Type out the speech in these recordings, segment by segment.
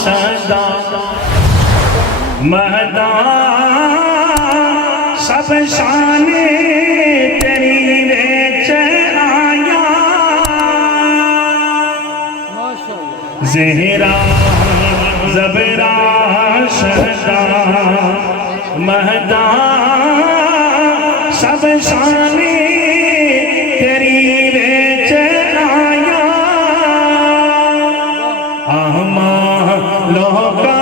سدا مہدا سب شان تیری وچ آیا زہرا زبرا شہدا مہدا سب شان تیری وچ آیا آما لوکا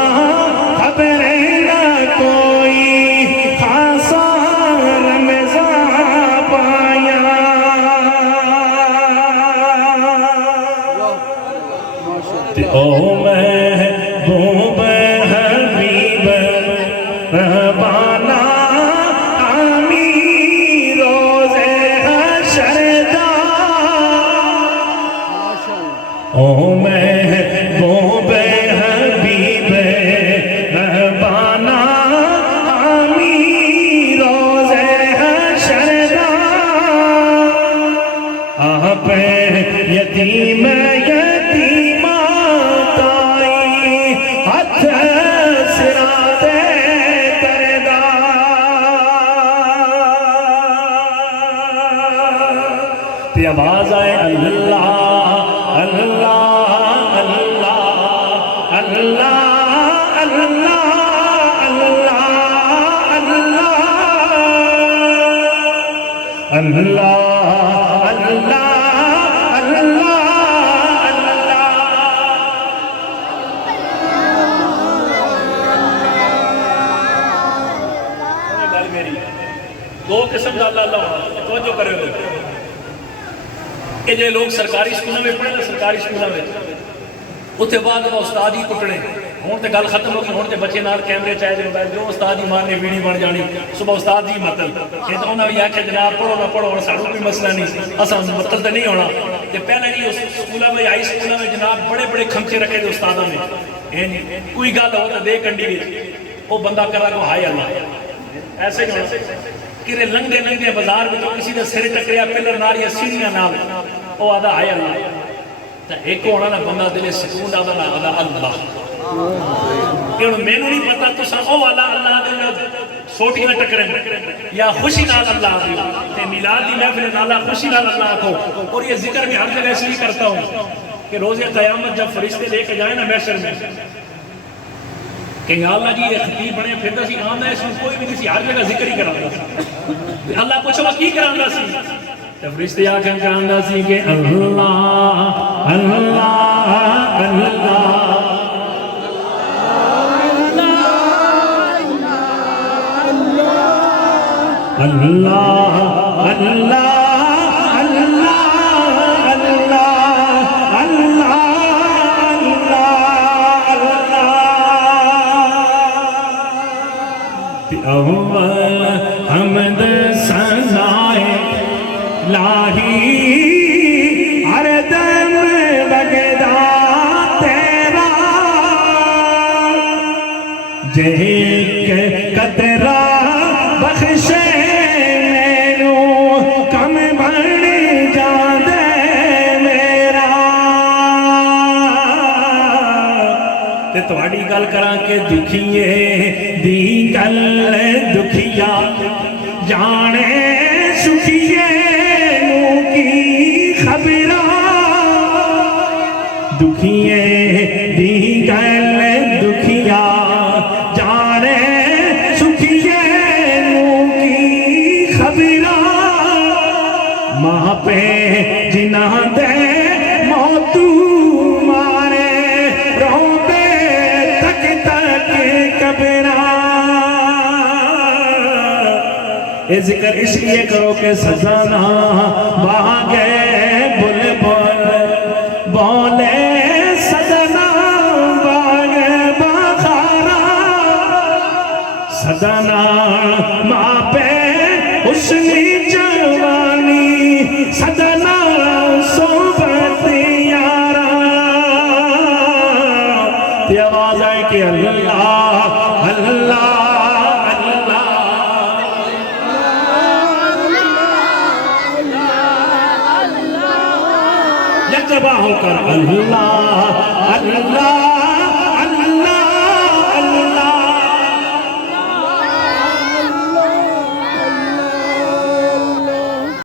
خبر نہ کوئی خاصا رمضان پایا او محبوب حبیب رہبانا آمی روز حشر دا او محبوب حبیب رہبانا آمی روز حشر دا آپ یتیم آواز آئے اللہ اللہ اللہ اللہ اللہ اللہ دو قسم کا اللہ اللہ توجہ کرے ہوئے کہ جو لوگ سرکاری سکولوں میں پڑھے سرکاری سکولوں میں اتنے بعد وہ استاد ہی کٹنے ہوں تو گل ختم ہو گئی ہوں تو بچے نال کیمرے چاہے موبائل جو استاد ہی مارنے ویڈیو بن جانی صبح استاد ہی مطلب یہ تو انہوں نے آخیا جناب پڑھو نہ پڑھو اور ساڑھوں کوئی مسئلہ نہیں اصل مطلب تو نہیں ہونا کہ پہلے نہیں سکولوں میں ہائی سکولوں میں جناب بڑے بڑے کھمچے رکھے تھے استادوں نے کوئی گل ہو تو دے کنڈی وہ بندہ کر رہا کو ہائے اللہ ایسے ہی کہ لنگے لنگے بازار میں تو کسی نے سر ٹکریا پلر نال یا سیڑھیاں نال او آدھا ہائے اللہ تو ایک ہونا نا بندہ دلے سکون آدھا نا آدھا اللہ کہ انہوں میں نہیں پتا تو سا او اللہ اللہ دے سوٹی نہ ٹکریں یا خوشی نال اللہ دے تے میلاد دی محفل نالا خوشی نال اللہ کو اور یہ ذکر میں ہر جگہ اس لیے کرتا ہوں کہ روز قیامت جب فرشتے لے کے جائیں نا محشر میں کہ یا اللہ جی یہ خطیب بنے پھر دا سی آمدہ ہے اس میں کوئی بھی نہیں سی ہر جگہ ذکر ہی کرانا سی اللہ پوچھو کی کرانا سی فرشتے آکھیں کرانا سی کہ اللہ اللہ اللہ اللہ اللہ اول حمد سنائے لاہی ہر دم بگدا تیرا جے قطرہ بخشے مینو کم بن جاندے میرا تے تواڈی گل کراں کہ دکھیے دی گل دکھیا جانے سکھیے نو کی خبرہ دکھیے دی گل دکھیا جانے سکھیے نو کی خبرہ ماں پہ جنہ دے موتو مارے روبے تک تک کبرہ یہ ذکر اس لیے کرو کہ سزانا باغے بل بول بولے سزانا باغے بخارا سزانا ماں پہ حسنی جوانی سزانا صحبت یارا یہ آواز آئے کہ اللہ اللہ ہو کر اللہ اللہ